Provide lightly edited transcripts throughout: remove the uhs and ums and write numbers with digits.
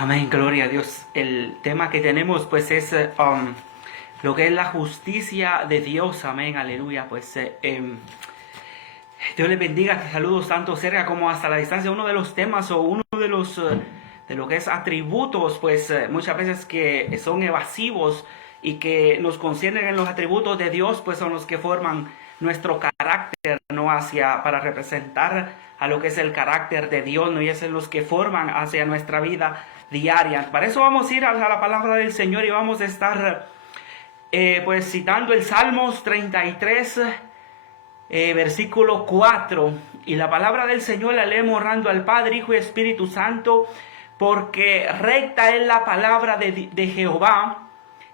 Amén, gloria a Dios. El tema que tenemos pues es lo que es la justicia de Dios. Amén, aleluya. Pues Dios les bendiga. Saludos tanto cerca como hasta la distancia. Uno de los temas o uno de los de lo que es atributos, pues muchas veces que son evasivos y que nos conciernen en los atributos de Dios, pues son los que forman nuestro carácter, ¿no? Para representar a lo que es el carácter de Dios, ¿no? Y esos son los que forman hacia nuestra vida diaria. Para eso vamos a ir a la palabra del Señor y vamos a estar pues citando el Salmos 33, versículo 4. Y la palabra del Señor la leemos orando al Padre, Hijo y Espíritu Santo, porque recta es la palabra de Jehová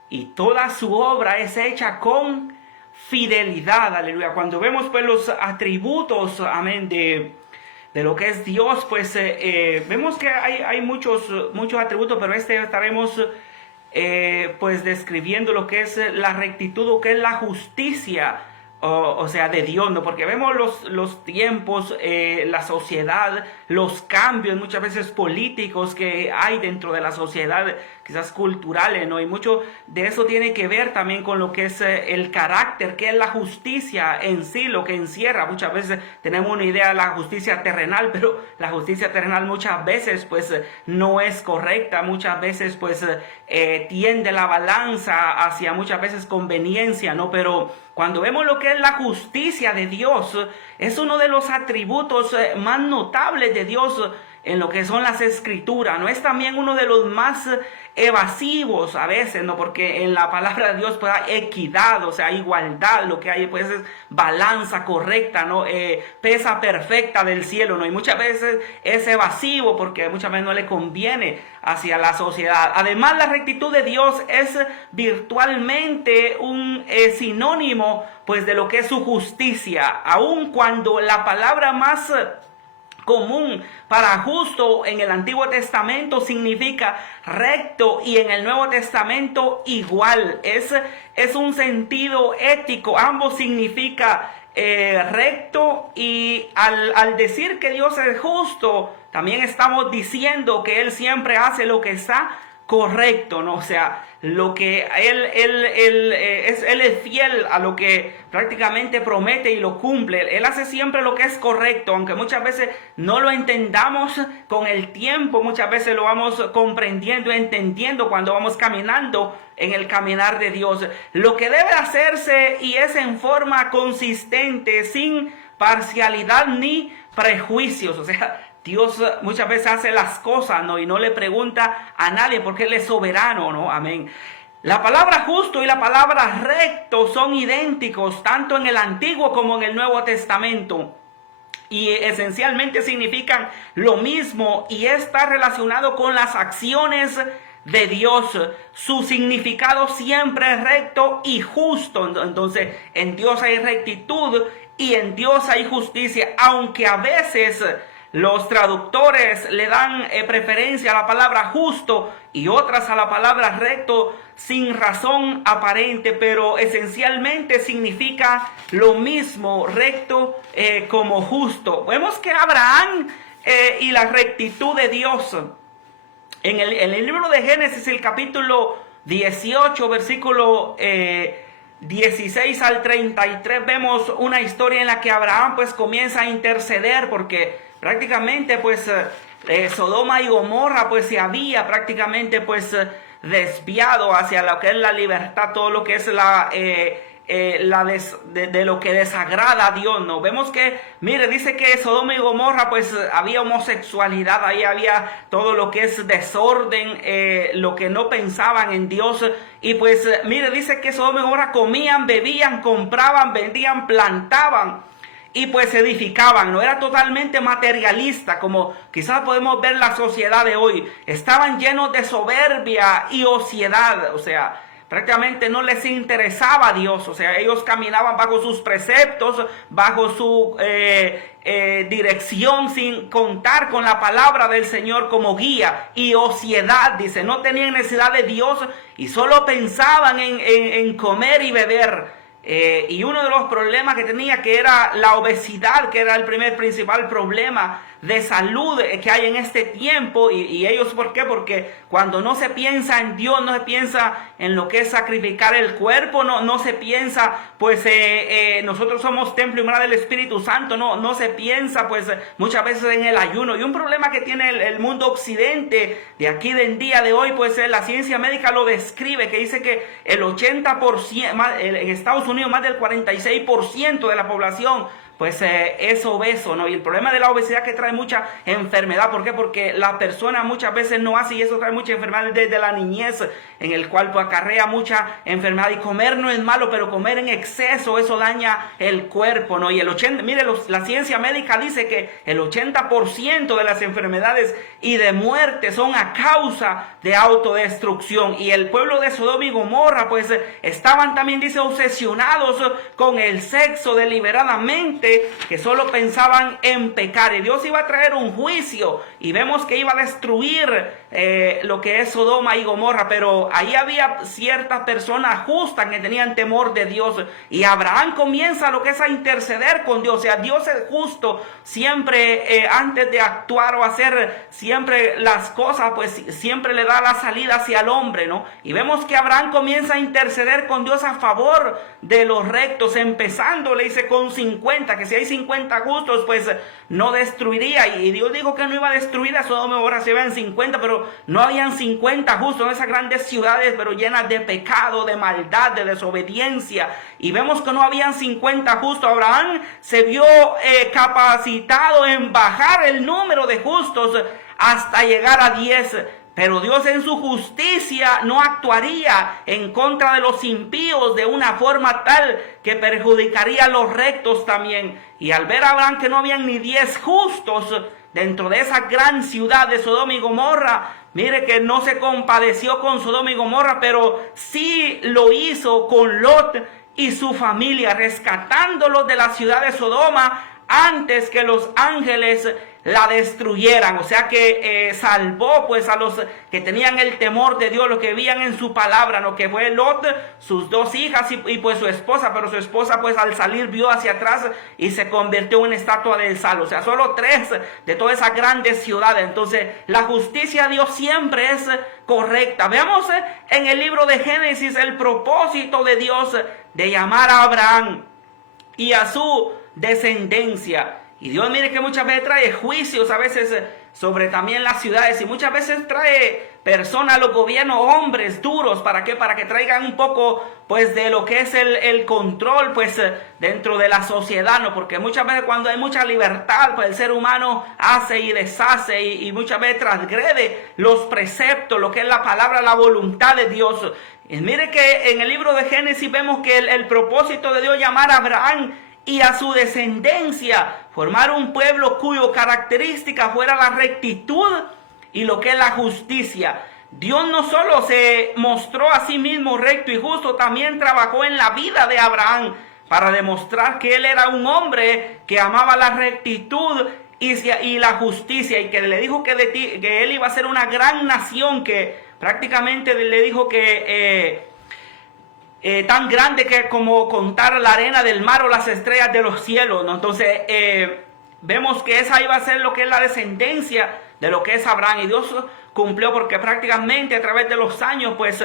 y toda su obra es hecha con fidelidad. Aleluya. Cuando vemos pues los atributos, amén, de lo que es Dios, pues vemos que hay muchos atributos, pero estaremos pues describiendo lo que es la rectitud, lo que es la justicia, o sea, de Dios, ¿no? Porque vemos los tiempos, la sociedad, los cambios muchas veces políticos que hay dentro de la sociedad, quizás culturales, ¿no? Y mucho de eso tiene que ver también con lo que es el carácter, que es la justicia en sí, lo que encierra. Muchas veces tenemos una idea de la justicia terrenal, pero la justicia terrenal muchas veces pues no es correcta, muchas veces pues tiende la balanza hacia muchas veces conveniencia, ¿no? Pero cuando vemos lo que es la justicia de Dios, es uno de los atributos más notables de Dios en lo que son las escrituras, ¿no? Es también uno de los más evasivos a veces, ¿no? Porque en la palabra de Dios pues hay equidad, o sea, igualdad, lo que hay pues es balanza correcta, ¿no? Pesa perfecta del cielo, ¿no? Y muchas veces es evasivo porque muchas veces no le conviene hacia la sociedad. Además, la rectitud de Dios es virtualmente un sinónimo pues de lo que es su justicia, aun cuando la palabra más común para justo en el Antiguo Testamento significa recto y en el Nuevo Testamento igual. Es un sentido ético, ambos significa recto, y al decir que Dios es justo, también estamos diciendo que Él siempre hace lo que está correcto, ¿no? O sea, lo que él es fiel a lo que prácticamente promete y lo cumple. Él hace siempre lo que es correcto, aunque muchas veces no lo entendamos con el tiempo. Muchas veces lo vamos comprendiendo, entendiendo cuando vamos caminando en el caminar de Dios. Lo que debe hacerse y es en forma consistente, sin parcialidad ni prejuicios. O sea, Dios muchas veces hace las cosas, ¿no? Y no le pregunta a nadie porque Él es soberano, ¿no? Amén. La palabra justo y la palabra recto son idénticos tanto en el Antiguo como en el Nuevo Testamento. Y esencialmente significan lo mismo y está relacionado con las acciones de Dios. Su significado siempre es recto y justo. Entonces, en Dios hay rectitud y en Dios hay justicia, aunque a veces los traductores le dan preferencia a la palabra justo y otras a la palabra recto sin razón aparente, pero esencialmente significa lo mismo, recto como justo. Vemos que Abraham y la rectitud de Dios en el libro de Génesis, el capítulo 18, versículo 16 al 33, vemos una historia en la que Abraham pues comienza a interceder porque prácticamente pues Sodoma y Gomorra pues se había prácticamente pues desviado hacia lo que es la libertad, todo lo que es de lo que desagrada a Dios, ¿no? Vemos que, mire, dice que Sodoma y Gomorra pues había homosexualidad, ahí había todo lo que es desorden, lo que no pensaban en Dios. Y pues mire, dice que Sodoma y Gomorra comían, bebían, compraban, vendían, plantaban y pues edificaban, no era totalmente materialista como quizás podemos ver la sociedad de hoy. Estaban llenos de soberbia y ociedad, o sea, prácticamente no les interesaba a Dios. O sea, ellos caminaban bajo sus preceptos, bajo su dirección, sin contar con la palabra del Señor como guía. Y ociedad, dice, no tenían necesidad de Dios y solo pensaban en comer y beber. Y uno de los problemas que tenía, que era la obesidad, que era el principal problema de salud que hay en este tiempo. Y ellos, ¿por qué? Porque cuando no se piensa en Dios, no se piensa en lo que es sacrificar el cuerpo, no se piensa, pues nosotros somos templo y morada del Espíritu Santo, no se piensa pues muchas veces en el ayuno. Y un problema que tiene el mundo occidente de aquí del día de hoy, pues la ciencia médica lo describe, que dice que el 80%, en Estados Unidos más del 46% de la población pues es obeso, ¿no? Y el problema de la obesidad que trae mucha enfermedad. ¿Por qué? Porque la persona muchas veces no hace, y eso trae mucha enfermedad desde la niñez, en el cual pues acarrea mucha enfermedad. Y comer no es malo, pero comer en exceso, eso daña el cuerpo, ¿no? Y la ciencia médica dice que el 80% de las enfermedades y de muerte son a causa de autodestrucción. Y el pueblo de Sodoma y Gomorra pues estaban también, dice, obsesionados con el sexo deliberadamente, que solo pensaban en pecar. Y Dios iba a traer un juicio, y vemos que iba a destruir lo que es Sodoma y Gomorra. Pero ahí había ciertas personas justas que tenían temor de Dios, y Abraham comienza lo que es a interceder con Dios. O sea, Dios es justo siempre, antes de actuar o hacer siempre las cosas, pues siempre le da la salida hacia el hombre, ¿no? Y vemos que Abraham comienza a interceder con Dios a favor de los rectos, empezando, le dice, con 50, que si hay 50 justos, pues no destruiría. Y Dios dijo que no iba a destruir a Sodoma y Gomorra si habían 50, pero no habían 50 justos en esas grandes ciudades, pero llenas de pecado, de maldad, de desobediencia. Y vemos que no habían 50 justos. Abraham se vio capacitado en bajar el número de justos hasta llegar a 10. Pero Dios en su justicia no actuaría en contra de los impíos de una forma tal que perjudicaría a los rectos también. Y al ver a Abraham que no habían ni 10 justos dentro de esa gran ciudad de Sodoma y Gomorra, mire que no se compadeció con Sodoma y Gomorra, pero sí lo hizo con Lot y su familia, rescatándolos de la ciudad de Sodoma antes que los ángeles la destruyeran. O sea que salvó pues a los que tenían el temor de Dios, los que vivían en su palabra, ¿no? Que fue Lot, sus 2 hijas y pues su esposa. Pero su esposa pues al salir vio hacia atrás y se convirtió en estatua del sal. O sea, solo 3 de todas esas grandes ciudades. Entonces la justicia de Dios siempre es correcta. Veamos en el libro de Génesis el propósito de Dios de llamar a Abraham y a su descendencia. Y Dios, mire que muchas veces trae juicios a veces sobre también las ciudades, y muchas veces trae personas, los gobiernos, hombres duros. ¿Para qué? Para que traigan un poco pues de lo que es el control pues dentro de la sociedad, ¿no? Porque muchas veces cuando hay mucha libertad, pues el ser humano hace y deshace y muchas veces transgrede los preceptos, lo que es la palabra, la voluntad de Dios. Y mire que en el libro de Génesis vemos que el propósito de Dios llamar a Abraham y a su descendencia, formar un pueblo cuyo característica fuera la rectitud y lo que es la justicia. Dios no solo se mostró a sí mismo recto y justo, también trabajó en la vida de Abraham para demostrar que él era un hombre que amaba la rectitud y la justicia, y que le dijo que él iba a ser una gran nación, que prácticamente le dijo que tan grande que como contar la arena del mar o las estrellas de los cielos, ¿no? Entonces vemos que esa iba a ser lo que es la descendencia de lo que es Abraham, y Dios cumplió, porque prácticamente a través de los años pues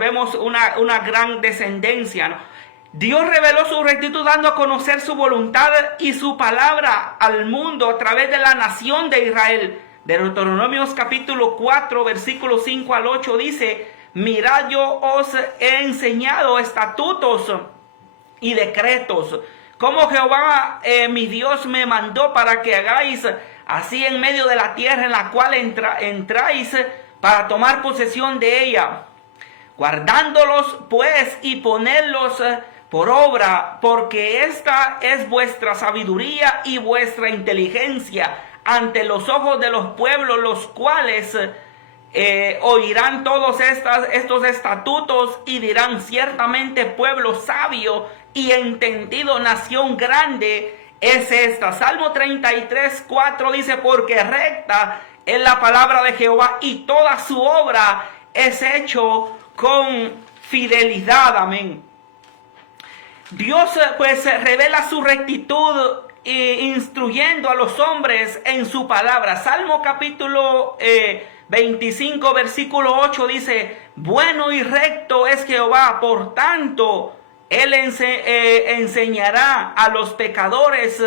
vemos una gran descendencia, ¿no? Dios reveló su rectitud dando a conocer su voluntad y su palabra al mundo a través de la nación de Israel. Deuteronomios capítulo 4 versículos 5 al 8 dice: mirad, yo os he enseñado estatutos y decretos, como Jehová mi Dios me mandó, para que hagáis así en medio de la tierra en la cual entráis para tomar posesión de ella, guardándolos pues y ponedlos por obra, porque esta es vuestra sabiduría y vuestra inteligencia ante los ojos de los pueblos, los cuales oirán todos estos estatutos y dirán: ciertamente pueblo sabio y entendido, nación grande es esta. Salmo 33, 4 dice: porque recta es la palabra de Jehová y toda su obra es hecho con fidelidad. Amén. Dios pues revela su rectitud instruyendo a los hombres en su palabra. Salmo capítulo 25, versículo 8 dice: bueno y recto es Jehová, por tanto Él enseñará a los pecadores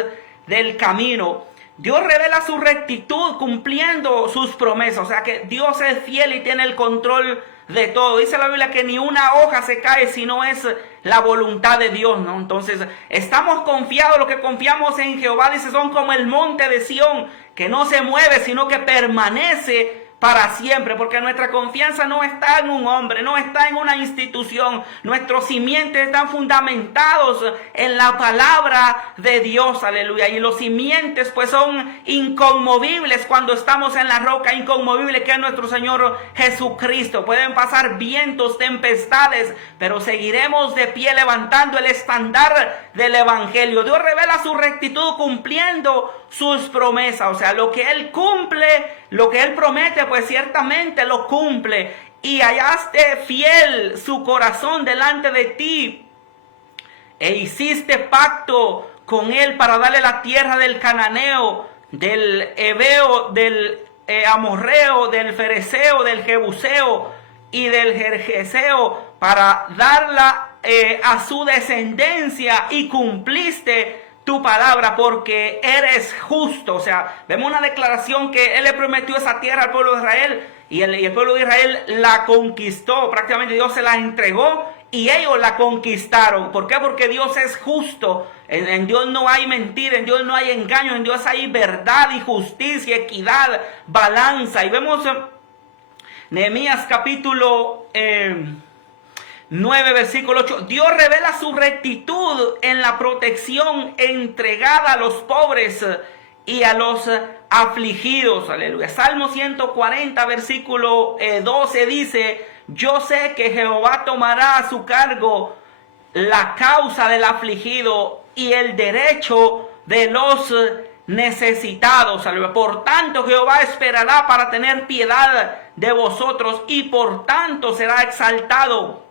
del camino. Dios revela su rectitud cumpliendo sus promesas. O sea que Dios es fiel y tiene el control de todo. Dice la Biblia que ni una hoja se cae si no es la voluntad de Dios, ¿no? Entonces estamos confiados, lo que confiamos en Jehová, dice, son como el monte de Sión, que no se mueve sino que permanece para siempre, porque nuestra confianza no está en un hombre, no está en una institución. Nuestros cimientos están fundamentados en la palabra de Dios, aleluya. Y los simientes pues son inconmovibles cuando estamos en la roca inconmovible que es nuestro Señor Jesucristo. Pueden pasar vientos, tempestades, pero seguiremos de pie levantando el estandar del evangelio. Dios revela su rectitud cumpliendo sus promesas. O sea, lo que Él cumple, lo que Él promete, pues ciertamente lo cumple. Y hallaste fiel su corazón delante de ti, e hiciste pacto con Él para darle la tierra del cananeo, del heveo, del amorreo, del fereceo, del jebuseo y del jerjeseo, para darla a su descendencia, y cumpliste tu palabra porque eres justo. O sea, vemos una declaración que Él le prometió esa tierra al pueblo de Israel, y el pueblo de Israel la conquistó. Prácticamente Dios se la entregó y ellos la conquistaron. ¿Por qué? Porque Dios es justo. En Dios no hay mentira, en Dios no hay engaño, en Dios hay verdad y justicia, equidad, balanza. Y vemos Nehemías capítulo 9, versículo 8. Dios revela su rectitud en la protección entregada a los pobres y a los afligidos. Aleluya. Salmo 140, versículo 12 dice: yo sé que Jehová tomará a su cargo la causa del afligido y el derecho de los necesitados. Aleluya. Por tanto Jehová esperará para tener piedad de vosotros, y por tanto será exaltado,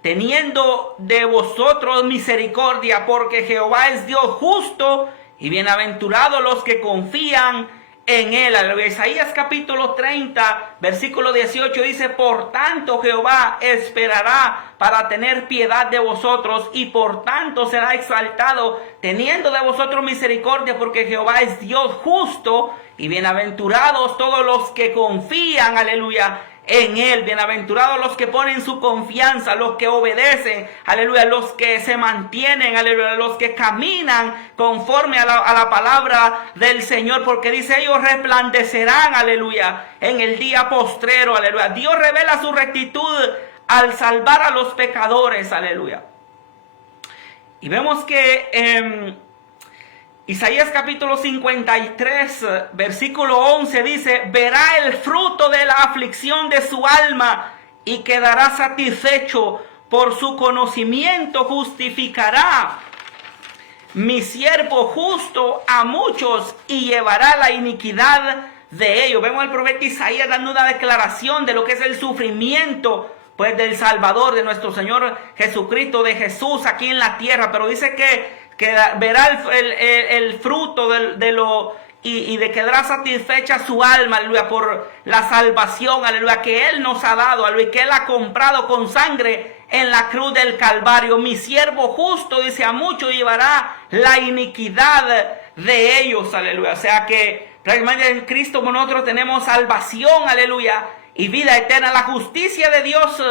teniendo de vosotros misericordia, porque Jehová es Dios justo, y bienaventurados los que confían en Él. Aleluya. Isaías capítulo 30, versículo 18 dice: por tanto Jehová esperará para tener piedad de vosotros, y por tanto será exaltado, teniendo de vosotros misericordia, porque Jehová es Dios justo, y bienaventurados todos los que confían, aleluya, en Él. Bienaventurados los que ponen su confianza, los que obedecen, aleluya, los que se mantienen, aleluya, los que caminan conforme a la palabra del Señor, porque dice: ellos resplandecerán, aleluya, en el día postrero, aleluya. Dios revela su rectitud al salvar a los pecadores, aleluya. Y vemos que Isaías capítulo 53, versículo 11 dice: verá el fruto de la aflicción de su alma y quedará satisfecho. Por su conocimiento justificará mi siervo justo a muchos y llevará la iniquidad de ellos. Vemos al profeta Isaías dando una declaración de lo que es el sufrimiento pues del Salvador, de nuestro Señor Jesucristo, de Jesús aquí en la tierra. Pero dice que verá el fruto de lo y de quedará satisfecha su alma, aleluya, por la salvación, aleluya, que Él nos ha dado, aleluya, que Él ha comprado con sangre en la cruz del Calvario. Mi siervo justo, dice, a muchos llevará la iniquidad de ellos, aleluya. O sea que prácticamente en Cristo nosotros tenemos salvación, aleluya, y vida eterna. La justicia de Dios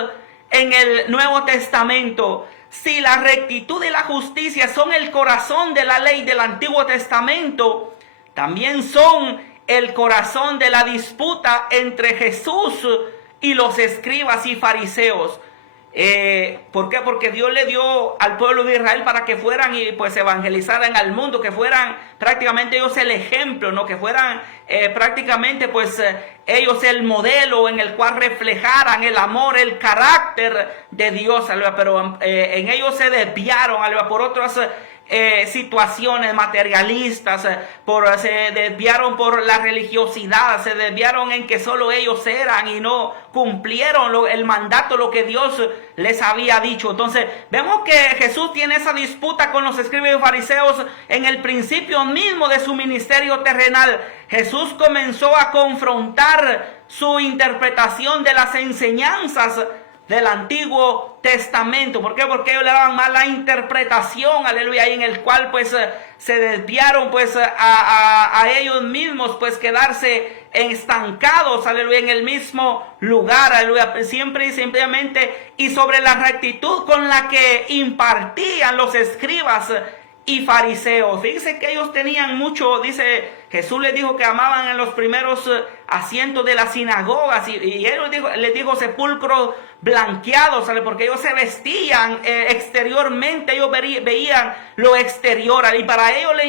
en el Nuevo Testamento. Si la rectitud y la justicia son el corazón de la ley del Antiguo Testamento, también son el corazón de la disputa entre Jesús y los escribas y fariseos. ¿Por qué? Porque Dios le dio al pueblo de Israel para que fueran y pues evangelizaran al mundo, que fueran prácticamente ellos el ejemplo, ¿no? Que fueran prácticamente pues ellos el modelo en el cual reflejaran el amor, el carácter de Dios, ¿sí? Pero en ellos se desviaron, ¿sí? Por otras situaciones materialistas, se desviaron por la religiosidad, se desviaron en que solo ellos eran y no cumplieron el mandato, lo que Dios les había dicho. Entonces vemos que Jesús tiene esa disputa con los escribas y fariseos en el principio mismo de su ministerio terrenal. Jesús comenzó a confrontar su interpretación de las enseñanzas del Antiguo Testamento. ¿Por qué? Porque ellos le daban mala interpretación, aleluya, y en el cual pues se desviaron pues a ellos mismos pues quedarse estancados, aleluya, en el mismo lugar, aleluya, siempre y simplemente, y sobre la rectitud con la que impartían los escribas y fariseos. Fíjense que ellos tenían mucho, dice, Jesús les dijo que amaban en los primeros asientos de las sinagogas, y él les dijo sepulcros blanqueados, ¿sale? Porque ellos se vestían exteriormente, ellos veían lo exterior, y para ellos les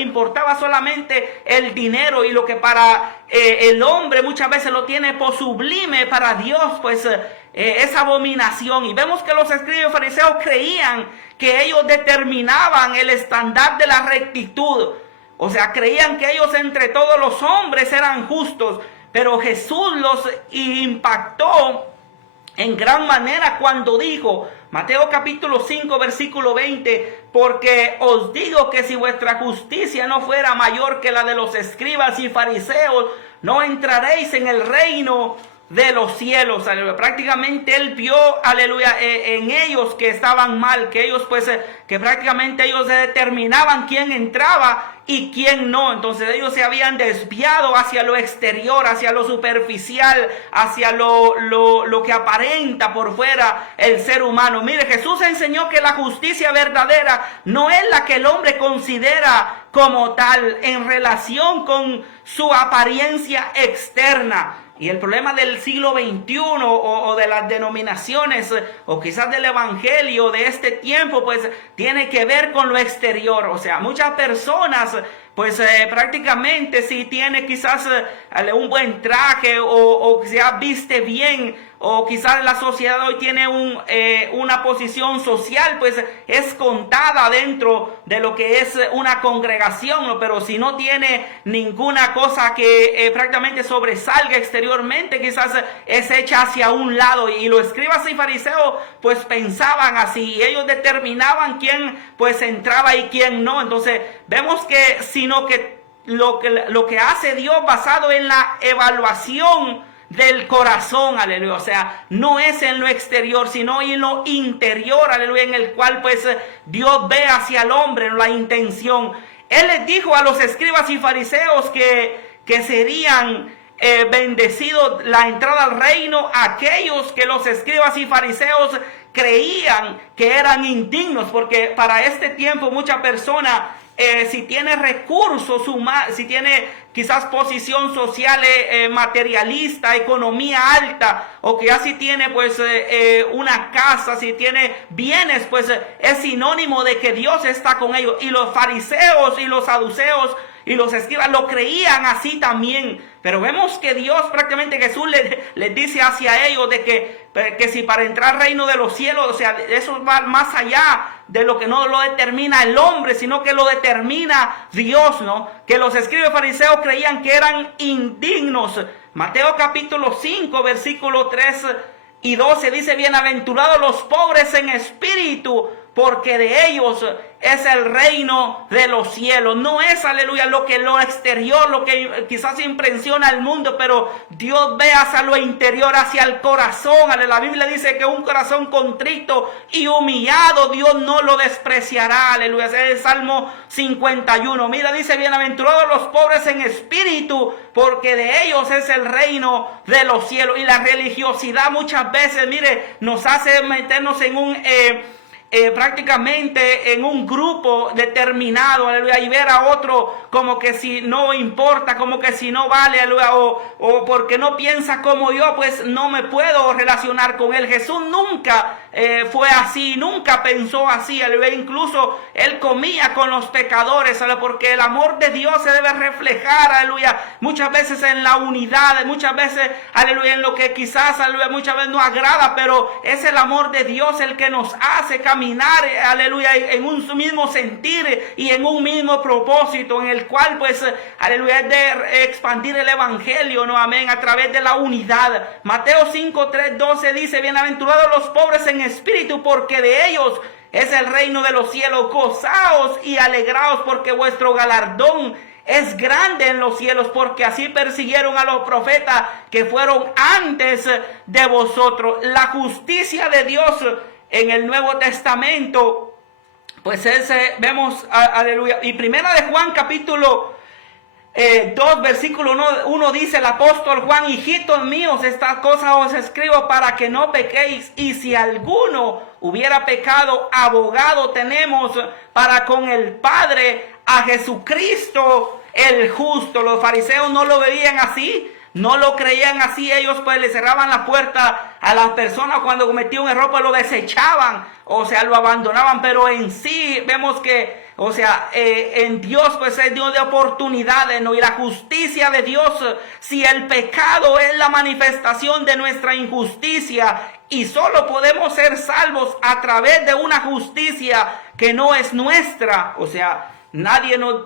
importaba solamente el dinero, y lo que para el hombre muchas veces lo tiene por sublime, para Dios pues es abominación. Y vemos que los escribas y fariseos creían que ellos determinaban el estándar de la rectitud. O sea, creían que ellos entre todos los hombres eran justos. Pero Jesús los impactó en gran manera cuando dijo, Mateo capítulo 5 versículo 20, porque os digo que si vuestra justicia no fuera mayor que la de los escribas y fariseos, no entraréis en el reino de los cielos. Aleluya. Prácticamente él vio, aleluya, en ellos que estaban mal, que ellos pues, que prácticamente ellos determinaban quién entraba y quién no. Entonces ellos se habían desviado hacia lo exterior, hacia lo superficial, hacia lo que aparenta por fuera el ser humano. Mire, Jesús enseñó que la justicia verdadera no es la que el hombre considera como tal en relación con su apariencia externa. Y el problema del siglo XXI o de las denominaciones o quizás del evangelio de este tiempo pues tiene que ver con lo exterior. O sea, muchas personas pues prácticamente si tiene quizás un buen traje o se viste bien, o quizás la sociedad hoy tiene una posición social, pues es contada dentro de lo que es una congregación, ¿no? Pero si no tiene ninguna cosa que prácticamente sobresalga exteriormente, quizás es hecha hacia un lado. Y los escribas y fariseos pues pensaban así, y ellos determinaban quién pues entraba y quién no. Entonces vemos que sino que lo que hace Dios basado en la evaluación del corazón, aleluya, o sea, no es en lo exterior, sino en lo interior, aleluya, en el cual pues Dios ve hacia el hombre, en la intención. Él les dijo a los escribas y fariseos que serían bendecidos la entrada al reino aquellos que los escribas y fariseos creían que eran indignos, porque para este tiempo muchas personas si tiene recursos humanos, si tiene quizás posición social materialista, economía alta, o que ya si tiene pues una casa, si tiene bienes, pues es sinónimo de que Dios está con ellos. Y los fariseos y los saduceos y los escribas lo creían así también. Pero vemos que Dios, prácticamente Jesús les dice hacia ellos de que si para entrar al reino de los cielos, o sea, eso va más allá de lo que no lo determina el hombre, sino que lo determina Dios, ¿no? Que los escribas y fariseos creían que eran indignos. Mateo capítulo 5, versículo 3 y 12 dice, bienaventurados los pobres en espíritu, porque de ellos es el reino de los cielos. No es, aleluya, lo exterior, lo que quizás impresiona al mundo, pero Dios ve hacia lo interior, hacia el corazón. La Biblia dice que un corazón contrito y humillado Dios no lo despreciará, aleluya. Es el Salmo 51. Mira, dice, bienaventurados los pobres en espíritu, porque de ellos es el reino de los cielos. Y la religiosidad muchas veces, mire, nos hace meternos en prácticamente en un grupo determinado, aleluya, y ver a otro como que si no importa, como que si no vale, aleluya, o porque no piensa como yo, pues no me puedo relacionar con él. Jesús nunca fue así, nunca pensó así, aleluya. Incluso él comía con los pecadores, aleluya, porque el amor de Dios se debe reflejar, aleluya, muchas veces en la unidad, muchas veces, aleluya, en lo que quizás, aleluya, muchas veces no agrada, pero es el amor de Dios el que nos hace caminar caminar, aleluya, en un mismo sentir y en un mismo propósito, en el cual pues, aleluya, es de expandir el evangelio, ¿no? Amén, a través de la unidad. Mateo 5, 3, 12 dice: bienaventurados los pobres en espíritu, porque de ellos es el reino de los cielos. Gozaos y alegraos, porque vuestro galardón es grande en los cielos, porque así persiguieron a los profetas que fueron antes de vosotros. La justicia de Dios en el Nuevo Testamento, pues vemos, aleluya. Y primera de Juan capítulo 2 versículo 1 dice el apóstol Juan: hijitos míos, estas cosas os escribo para que no pequéis, y si alguno hubiera pecado, abogado tenemos para con el Padre, a Jesucristo el justo. Los fariseos no lo veían así, no lo creían así. Ellos pues le cerraban la puerta a las personas cuando cometían un error, pues lo desechaban, o sea, lo abandonaban. Pero en sí vemos que, o sea, en Dios pues es Dios de oportunidades, ¿no? Y la justicia de Dios, si el pecado es la manifestación de nuestra injusticia, y solo podemos ser salvos a través de una justicia que no es nuestra, o sea,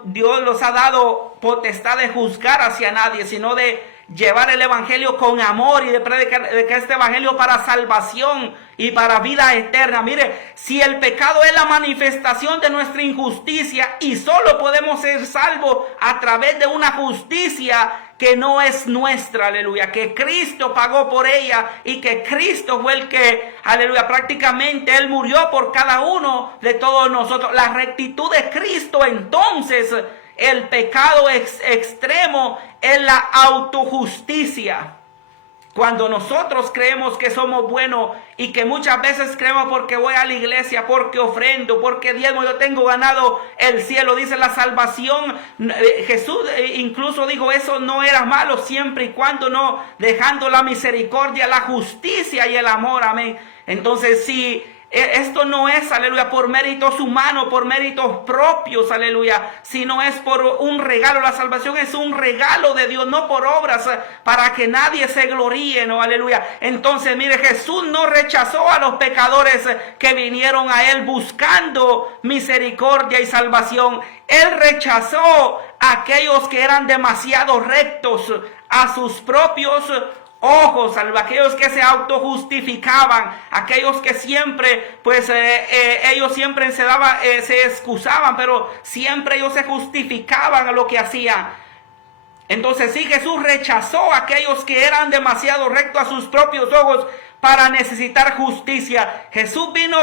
Dios nos ha dado potestad de juzgar hacia nadie, sino de llevar el evangelio con amor y de predicar este evangelio para salvación y para vida eterna. Mire, si el pecado es la manifestación de nuestra injusticia, y solo podemos ser salvos a través de una justicia que no es nuestra, aleluya, que Cristo pagó por ella, y que Cristo fue el que, aleluya, prácticamente Él murió por cada uno de todos nosotros. La rectitud de Cristo, entonces, el pecado extremo es la autojusticia. Cuando nosotros creemos que somos buenos, y que muchas veces creemos porque voy a la iglesia, porque ofrendo, porque diezmo, yo tengo ganado el cielo, dice la salvación. Jesús incluso dijo: eso no era malo siempre y cuando no dejando la misericordia, la justicia y el amor. Amén. Entonces, si esto no es, aleluya, por méritos humanos, por méritos propios, aleluya, sino es por un regalo. La salvación es un regalo de Dios, no por obras, para que nadie se gloríe, ¿no? Aleluya. Entonces, mire, Jesús no rechazó a los pecadores que vinieron a Él buscando misericordia y salvación. Él rechazó a aquellos que eran demasiado rectos a sus propios ojos, aquellos que se autojustificaban, aquellos que siempre, pues ellos siempre se excusaban, pero siempre ellos se justificaban a lo que hacían. Entonces sí, Jesús rechazó a aquellos que eran demasiado rectos a sus propios ojos para necesitar justicia. Jesús vino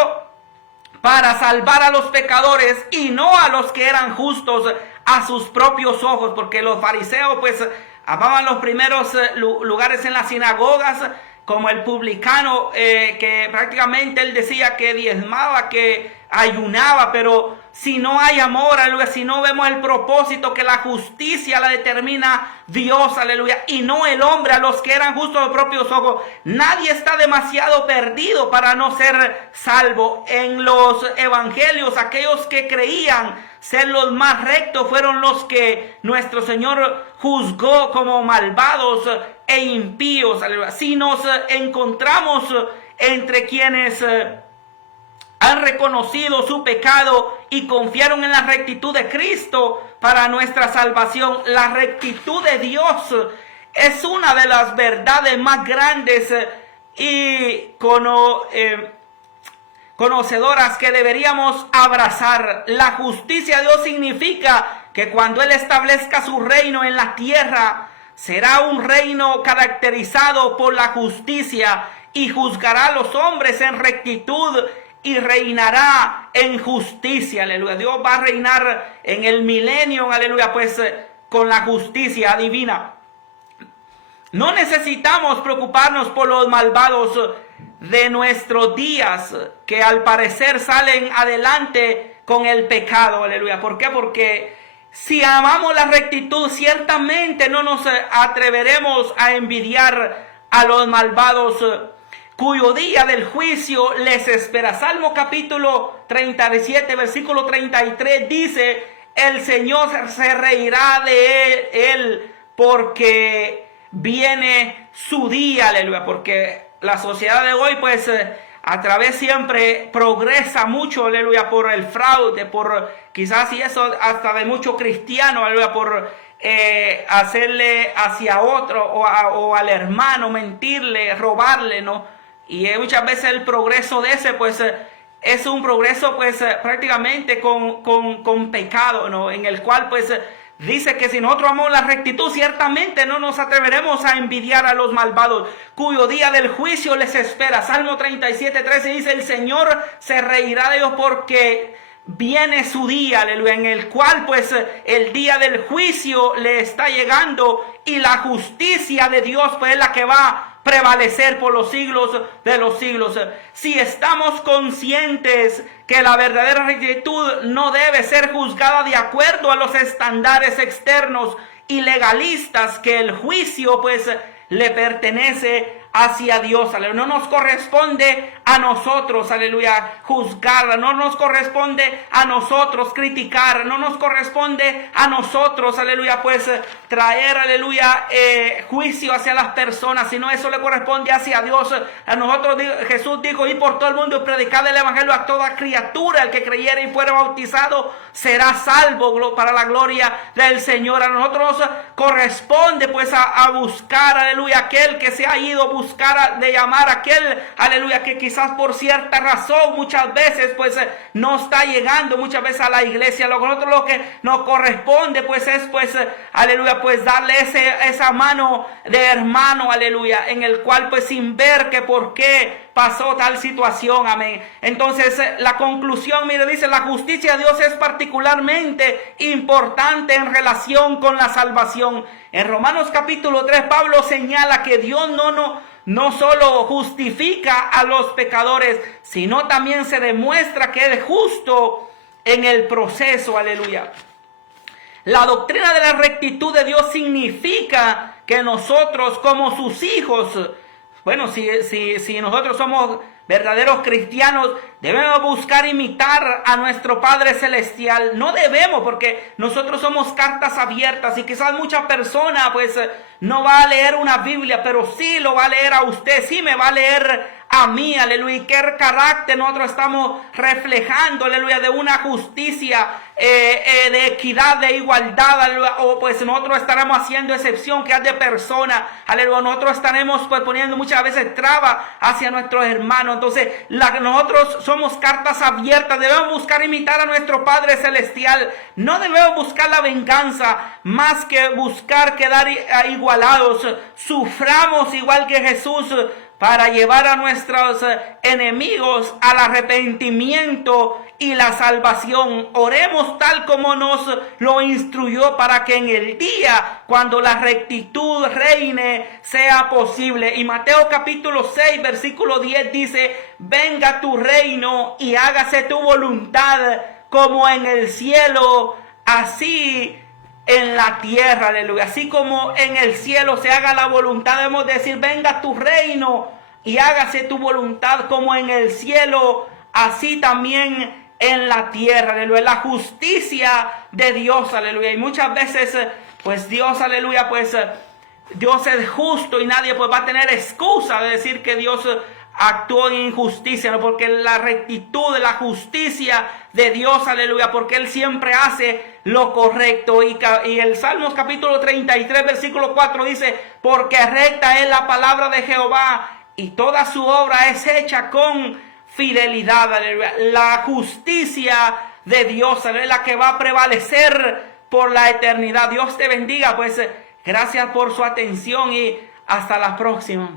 para salvar a los pecadores y no a los que eran justos a sus propios ojos, porque los fariseos pues amaban los primeros lugares en las sinagogas, como el publicano, que prácticamente él decía que diezmaba, que ayunaba, pero si no hay amor, aleluya, si no vemos el propósito, que la justicia la determina Dios, aleluya, y no el hombre, a los que eran justos a los propios ojos, nadie está demasiado perdido para no ser salvo. En los evangelios, aquellos que creían ser los más rectos fueron los que nuestro Señor juzgó como malvados e impíos, aleluya. Si nos encontramos entre quienes han reconocido su pecado y confiaron en la rectitud de Cristo para nuestra salvación, la rectitud de Dios es una de las verdades más grandes y conocedoras que deberíamos abrazar. La justicia de Dios significa que cuando Él establezca su reino en la tierra, será un reino caracterizado por la justicia, y juzgará a los hombres en rectitud y reinará en justicia, aleluya. Dios va a reinar en el milenio, aleluya, pues con la justicia divina. No necesitamos preocuparnos por los malvados de nuestros días, que al parecer salen adelante con el pecado, aleluya. ¿Por qué? Porque si amamos la rectitud, ciertamente no nos atreveremos a envidiar a los malvados, cuyo día del juicio les espera. Salmo capítulo 37, versículo 33 dice: el Señor se reirá de él porque viene su día, aleluya. Porque la sociedad de hoy pues a través siempre progresa mucho, aleluya, por el fraude, por quizás y eso hasta de muchos cristianos, aleluya, por hacerle hacia otro o al hermano, mentirle, robarle, ¿no? Y muchas veces el progreso de ese, pues, es un progreso, pues, prácticamente con pecado, ¿no? En el cual, pues, dice que si nosotros amamos la rectitud, ciertamente no nos atreveremos a envidiar a los malvados, cuyo día del juicio les espera. Salmo 37:13 dice, el Señor se reirá de ellos porque viene su día, aleluya, en el cual pues el día del juicio le está llegando y la justicia de Dios pues es la que va a prevalecer por los siglos de los siglos. Si estamos conscientes que la verdadera rectitud no debe ser juzgada de acuerdo a los estándares externos y legalistas, que el juicio pues le pertenece hacia Dios, aleluya. No nos corresponde a nosotros, aleluya, juzgar, no nos corresponde a nosotros criticar, no nos corresponde a nosotros, aleluya, pues traer, aleluya, juicio hacia las personas, sino eso le corresponde hacia Dios. A nosotros Jesús dijo, ir por todo el mundo y predicar el evangelio a toda criatura, el que creyere y fuera bautizado será salvo para la gloria del Señor. A nosotros corresponde pues a buscar, aleluya, aquel que se ha ido, buscar de llamar a aquel, aleluya, que quizás por cierta razón muchas veces pues no está llegando muchas veces a la iglesia. Nosotros lo que nos corresponde pues es pues, aleluya, pues darle esa mano de hermano, aleluya, en el cual pues sin ver que por qué pasó tal situación, amén. Entonces la conclusión, mire, dice, la justicia de Dios es particularmente importante en relación con la salvación. En Romanos capítulo 3 Pablo señala que Dios no solo justifica a los pecadores, sino también se demuestra que es justo en el proceso, aleluya. La doctrina de la rectitud de Dios significa que nosotros como sus hijos, bueno, si nosotros somos verdaderos cristianos, debemos buscar imitar a nuestro Padre Celestial. No debemos, porque nosotros somos cartas abiertas y quizás mucha persona pues no va a leer una Biblia, pero sí lo va a leer a usted, sí me va a leer a mí, aleluya. ¿Y qué carácter nosotros estamos reflejando, aleluya, de una justicia, de equidad, de igualdad, aleluya? O pues nosotros estaremos haciendo excepción que es de persona, aleluya. Nosotros estaremos pues poniendo muchas veces trabas hacia nuestros hermanos. Entonces nosotros somos cartas abiertas, debemos buscar imitar a nuestro Padre Celestial. No debemos buscar la venganza, más que buscar quedar igualados. Suframos igual que Jesús para llevar a nuestros enemigos al arrepentimiento y la salvación. Oremos tal como nos lo instruyó, para que en el día cuando la rectitud reine sea posible. Y Mateo capítulo 6 versículo 10 dice, venga tu reino y hágase tu voluntad como en el cielo, así en la tierra, aleluya. Así como en el cielo se haga la voluntad, debemos decir, venga tu reino y hágase tu voluntad como en el cielo, así también en la tierra, aleluya. La justicia de Dios, aleluya. Y muchas veces, pues Dios, aleluya, pues Dios es justo y nadie pues va a tener excusa de decir que Dios actuó en injusticia, ¿no? Porque la rectitud, la justicia de Dios, aleluya, porque Él siempre hace lo correcto. Y el Salmos capítulo 33 versículo 4 dice, porque recta es la palabra de Jehová y toda su obra es hecha con fidelidad, aleluya. La justicia de Dios, aleluya, es la que va a prevalecer por la eternidad. Dios te bendiga, pues gracias por su atención y hasta la próxima.